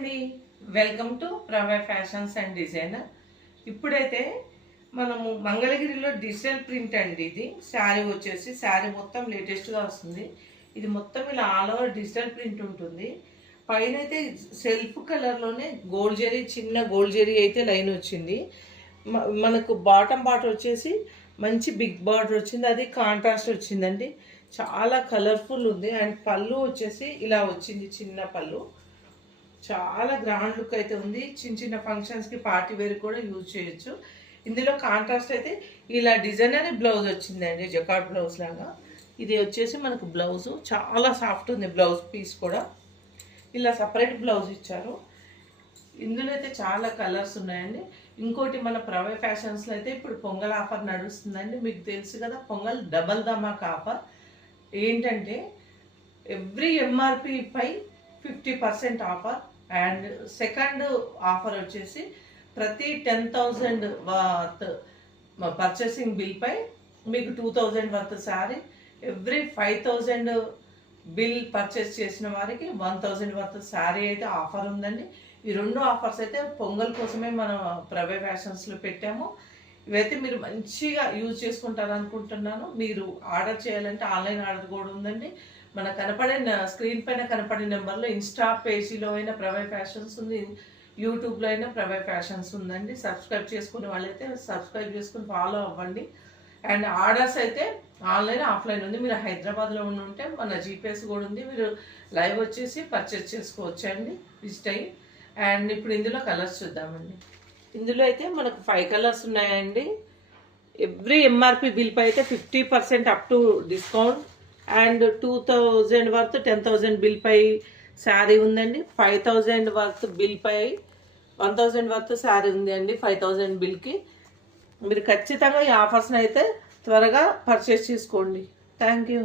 అండి, welcome to Prave fashions and designer. ఇప్పుడైతే మనము మంగళగిరిలో డిజిటల్ ప్రింట్ అండి. ఇది శారీ వచ్చేసి శారీ మొత్తం లేటెస్ట్గా వస్తుంది. ఇది మొత్తం ఇలా ఆల్ ఓవర్ డిజిటల్ ప్రింట్ ఉంటుంది. పైన అయితే సెల్ఫ్ కలర్లోనే గోల్డ్ జరీ, చిన్న గోల్డ్ జరీ అయితే లైన్ వచ్చింది. మనకు బాటమ్ పార్ట్ వచ్చేసి మంచి బిగ్ బార్డర్ వచ్చింది, అది కాంట్రాస్ట్ వచ్చిందండి. చాలా కలర్ఫుల్ ఉంది. అండ్ పళ్ళు వచ్చేసి ఇలా వచ్చింది, చిన్న పళ్ళు. చాలా గ్రాండ్ లుక్ అయితే ఉంది. చిన్న చిన్న ఫంక్షన్స్కి పార్టీ వేర్ కూడా యూజ్ చేయొచ్చు. ఇందులో కాంట్రాస్ట్ అయితే ఇలా డిజైనర్ బ్లౌజ్ వచ్చిందండి, జకార్డ్ బ్లౌజ్ లాగా. ఇది వచ్చేసి మనకు బ్లౌజు చాలా సాఫ్ట్ ఉంది. బ్లౌజ్ పీస్ కూడా ఇలా సపరేట్ బ్లౌజ్ ఇచ్చారు. ఇందులో అయితే చాలా కలర్స్ ఉన్నాయండి. ఇంకోటి మన ప్రవే ఫ్యాషన్స్లో అయితే ఇప్పుడు పొంగల్ ఆఫర్ నడుస్తుందండి. మీకు తెలుసు కదా, పొంగల్ డబల్ ధమాకా ఆఫర్. ఏంటంటే ఎవ్రీ ఎంఆర్పి పై 50% ఆఫర్. అండ్ సెకండ్ ఆఫర్ వచ్చేసి ప్రతి 10,000 వర్త్ పర్చేసింగ్ బిల్ పై మీకు 2,000 worth sari, every 5,000 bill purchase చేసిన వారికి 1,000 వర్త్ శారీ అయితే ఆఫర్ ఉందండి. ఈ రెండు ఆఫర్స్ అయితే పొంగల్ కోసమే మనం ప్రవే ఫ్యాషన్స్లో పెట్టాము. ఇవైతే మీరు మంచిగా యూజ్ చేసుకుంటారు అనుకుంటున్నాను. మీరు ఆర్డర్ చేయాలంటే ఆన్లైన్ ఆర్డర్ కూడా ఉందండి. మన కనపడే స్క్రీన్ పైన కనపడే నెంబర్లో ఇన్స్టా పేజీలో అయినా ప్రవే ఫ్యాషన్స్ ఉంది, యూట్యూబ్లో అయినా ప్రవే ఫ్యాషన్స్ ఉందండి. సబ్స్క్రైబ్ చేసుకునే వాళ్ళైతే సబ్స్క్రైబ్ చేసుకుని ఫాలో అవ్వండి. అండ్ ఆర్డర్స్ అయితే ఆన్లైన్ ఆఫ్లైన్ ఉంది. మీరు హైదరాబాద్లో ఉంటే మన జీపీఎస్ కూడా ఉంది, మీరు లైవ్ వచ్చేసి పర్చేస్ చేసుకోవచ్చు అండి, విజిట్ అయ్యి. అండ్ ఇప్పుడు ఇందులో కలర్స్ చూద్దామండి. ఇందులో అయితే మనకు 5 కలర్స్ ఉన్నాయండి. ఎవ్రీ ఎంఆర్పి బిల్ పై అయితే 50% up to discount. And 2,000 worth 10,000 bill పై శారీ ఉందండి. 5,000 వర్త్ బిల్ పై 1,000 వర్త్ శారీ ఉంది అండి. 5,000 బిల్కి మీరు ఖచ్చితంగా ఈ ఆఫర్స్ని అయితే త్వరగా పర్చేస్ చేసుకోండి. Thank you.